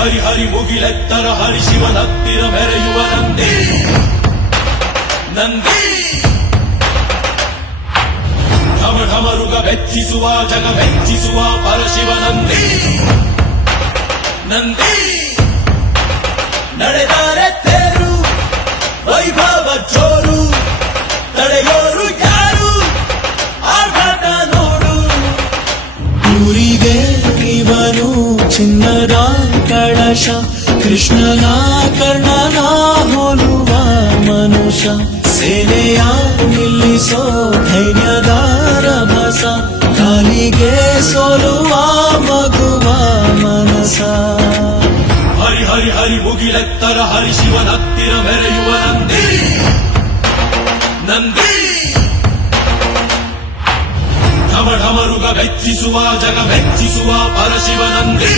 ಹರಿ ಹರಿ ಮುಗಿಲೆತ್ತರ ಹರಿ ಶಿವನತ್ತಿರ ಮೆರೆಯುವ ನಂದಿ ನಂದಿ ಢಮ ಢಮರುಗ ಬೆಚ್ಚಿಸುವ ಜಗ ಮೆಚ್ಚಿಸುವ ಪರಶಿವ ನಂದಿ ನಂದಿ ನಡೆದರೆ ತೇರು ವೈಭವ ಜೋರು ತಡೆಯೋರು ಯಾರು ಆರ್ಭಟ ನೋಡು ಊರಿಗೆ ಇವನು ಚಿನ್ನದ ಕಳಶ ಕೃಷ್ಣನ ಕರ್ಣನ ಹೋಲುವ ಮನುಷ್ಯ ಸೇನೆಯ ನಿಲ್ಲಿಸೋ ಧೈರ್ಯದ ರಭಸ ಕಾಲಿಗೆ ಸೋಲುವ ಮಗುವ ಮನಸ ಹರಿ ಹರಿ ಹರಿ ಮುಗಿಲೆತ್ತರ ಹರಿ ಶಿವನತ್ತಿರ ಮೆರೆಯುವ ನಂದಿ ನಂದಿ ಢಮ ಢಮರುಗ ಬೆಚ್ಚಿಸುವ ಜಗ ಮೆಚ್ಚಿಸುವ ಪರಶಿವ ನಂದಿ